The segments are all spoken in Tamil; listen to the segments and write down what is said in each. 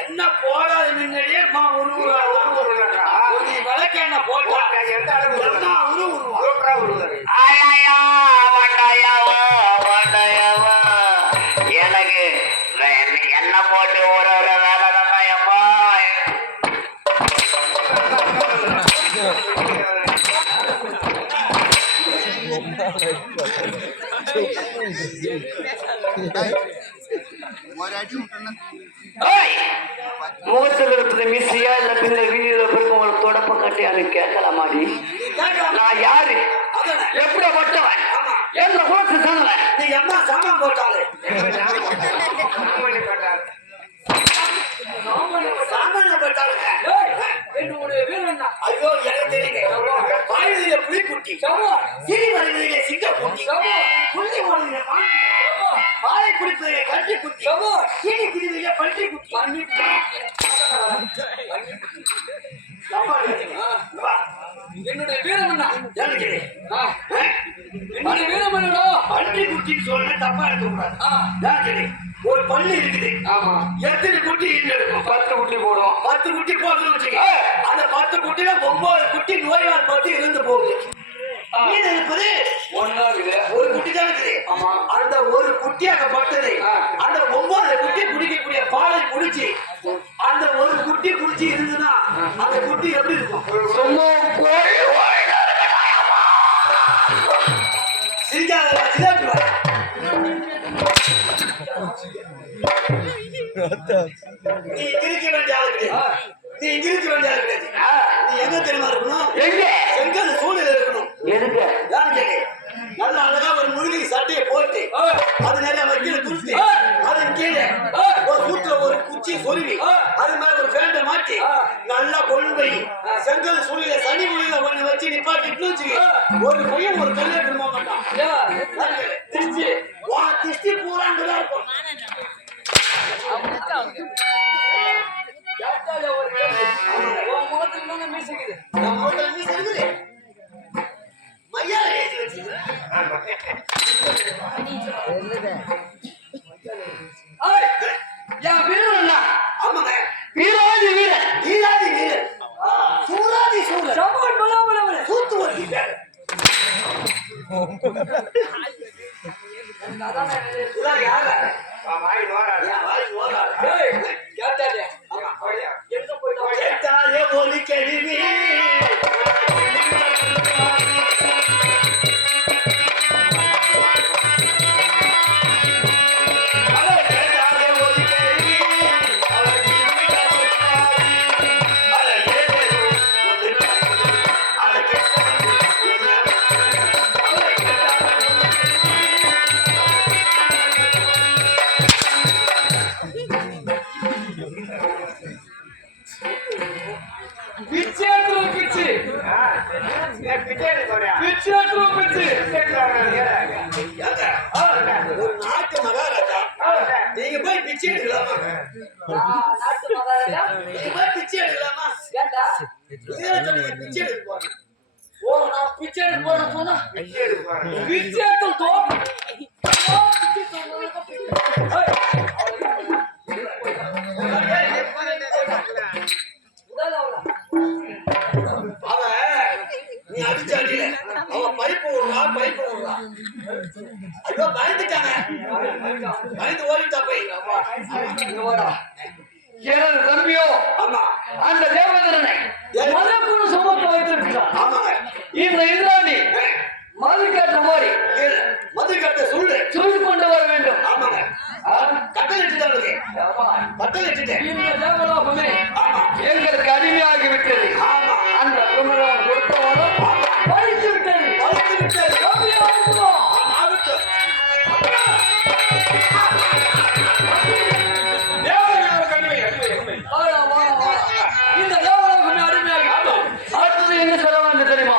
என்ன போடாது முன்னாடியே விளக்கு என்ன போட்டா எனக்கு என்ன போட்டு ஒரு ஒரு வேலை தான்ப்பா முகத்தில் இருக்கிற மிஸ்ஸியா இல்ல பின்ன வீடியோல உங்களுக்கு தொடப்ப கட்டியாரு கேட்கலாமாடி? நான் யாரு, எப்படி பட்டவன், எந்த குலத்து சொன்னவன்? நீ என்ன சாமான் போட்டாலே சாமான் போட்டாலுங்க என்னுடைய வீரன். ஐயோ எனக்கு தெரியுங்க. வாயிலே புலிக்குட்டி, சிறி வரையிலே சிங்கக்குட்டி, புள்ளி வரையிலே பாலை குடிப்பதிலே கஞ்சி குட்டி, சீனி குடிவிலே பன்றி குட்டி. என்னுடைய வீரமண்ணா என்னுடைய வீரமண்ணா பன்றி குட்டின்னு சொல்ல தப்பா இருக்கக்கூடாது. ஒரு பள்ளி இருக்குது. ஆமா, எத்தனை குட்டி இருக்கும்? 10 குட்டி போடும். 10 குட்டி போதும் வச்சுக்க. அந்த 10 குட்டியில 9 குட்டி நோயால் பார்த்து இருந்து போகுது. மீன் இருக்குது ஒன்னா இருக்குது, ஒரு குட்டி தான் இருக்குது. ஆமா, அந்த ஒரு குட்டியாக பட்டது அந்த 9 குட்டி குடிக்கக்கூடிய பாலை குடிச்சு அந்த ஒரு குட்டி குடிச்சு இருந்துன்னா அந்த குட்டி எப்படி இருக்கும்? சும்மா சிரிக்காத ஜிலேபி வா. நீ இங்கிருக்க வேண்டிய ஆளு கிடையாது. நீ இங்கிருக்க வேண்டிய ஆளு கிடையாது. நீ எங்க தெரியுமா இருக்கணும்? எங்க செங்கல் சூழ்நிலை இருக்கணும். எதுக்கு யாரு கேளு? நல்ல அழகா ஒரு முழுகி சட்டையை போட்டு அது நிறைய வைக்கல துருத்தி அது கீழே ஒரு கூட்டுல ஒரு குச்சி சொருவி அது மேல ஒரு ஃபேண்ட மாட்டி நல்லா கொண்டு போய் செங்கல் சூழ்நிலை சனி மொழியில ஒண்ணு வச்சு நிப்பாட்டிட்டு வச்சுக்க ஒரு பையன் ஒரு கல்லை எடுத்துமா மாட்டான். திருச்சி வா திருச்சி பூராங்கதான் இருக்கும். மையால ஏற்றி வச்சுக்கிறேன். ஆமாங்க வீராதி வீரன் வீராதி வீரன் சூராதி சூரன் சூத்து வருகிறார். கேட்டாலே ஒலி கேள்வி ஒரு நாட்டு மகாராஜா நீங்க போய் பிச்சை எடுக்கலாமா? நீங்க போய் பிச்சை எடுக்கலாமா? பிச்சை எடுக்க போறேன். பிச்சை எடுக்க போறேன் சொன்னா பிச்சை எடுத்து நீ அடிச்ச அடியில அவன் பைப்பு விடுறான். ஐயோ பயந்துட்டாங்க. பயந்து ஓடிட்டா போய் எனது தம்பியோ ஆமா அந்த தேவதரனை மதக்குழு சுமக்க வைத்திருக்கிறார். ஆமாங்க இந்த இந்திராணி மது கேட்ட மாதிரி மது கட்ட சொல்லி கொண்டு வர வேண்டும். ஆமாங்க கட்டளை இட்டுட்டாங்க. கட்டளை இட்டுட்டேன். இந்த தேவலோகமே ஆமா எங்களுக்கு அடிமையாகி விட்டது. ஆமா அந்த குமரன் கொடுத்தவரும் பறித்து விட்டது. பறித்து விட்டது. தம்பியை அனுப்புவோம். ஆகட்டும். இந்த தேவலோகமே அடிமையாகி விட்டோம். அடுத்தது என்ன சொல்ல வேண்டும் தெரியுமா?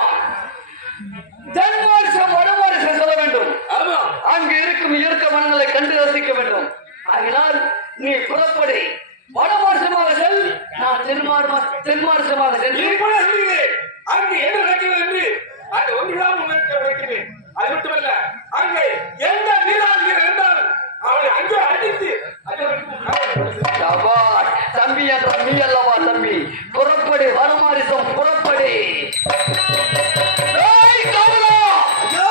தென்மாரிசம் வடமாரிசம் சொல்ல வேண்டும். ஆமா அங்கு இருக்கும் இயற்கை மனங்களை கண்டு ரசிக்க வேண்டும். அதனால் நீ புறப்படி வடமாரிசமாக செல். நான் தென்மாரிசமாக சென்று அங்கு என்ன நடக்கிறது என்று அது ஒன்றுதான் உங்களுக்கு வைக்கிறேன். அது மட்டுமல்ல அங்கே எந்த வீராதிகள் இருந்தாலும் அவனை அங்கே அடித்து தம்பி என்ற நீ அல்லவா தம்பி? புறப்படி வடமாரிசம் புறப்படி. ஐயோ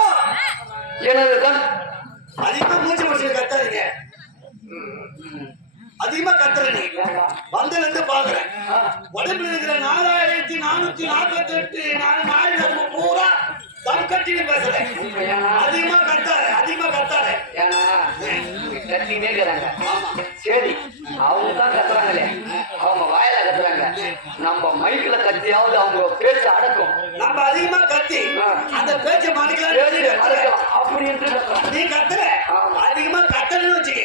எனது தன் அதிகமா மூச்சு முடிச்சு கத்தாதீங்க. அதிகமா கத்துற நீ வந்ததுல இருந்து பாக்குறேன். உடம்புல இருக்கிற 4448 நாள் பூரா தம் கட்டின்னு பேசுறேன். அதிகமா கத்தாத. ஏன்னா கத்தினே இருக்கிறாங்க. சரி அவங்க தான் கத்துறாங்களே, அவங்க வாயில கத்துறாங்க. நம்ம மைக்கில கத்தியாவது அவங்க பேச்சு அடக்கும். நம்ம அதிகமா கத்தி அந்த பேச்சை மறைக்கலாம்.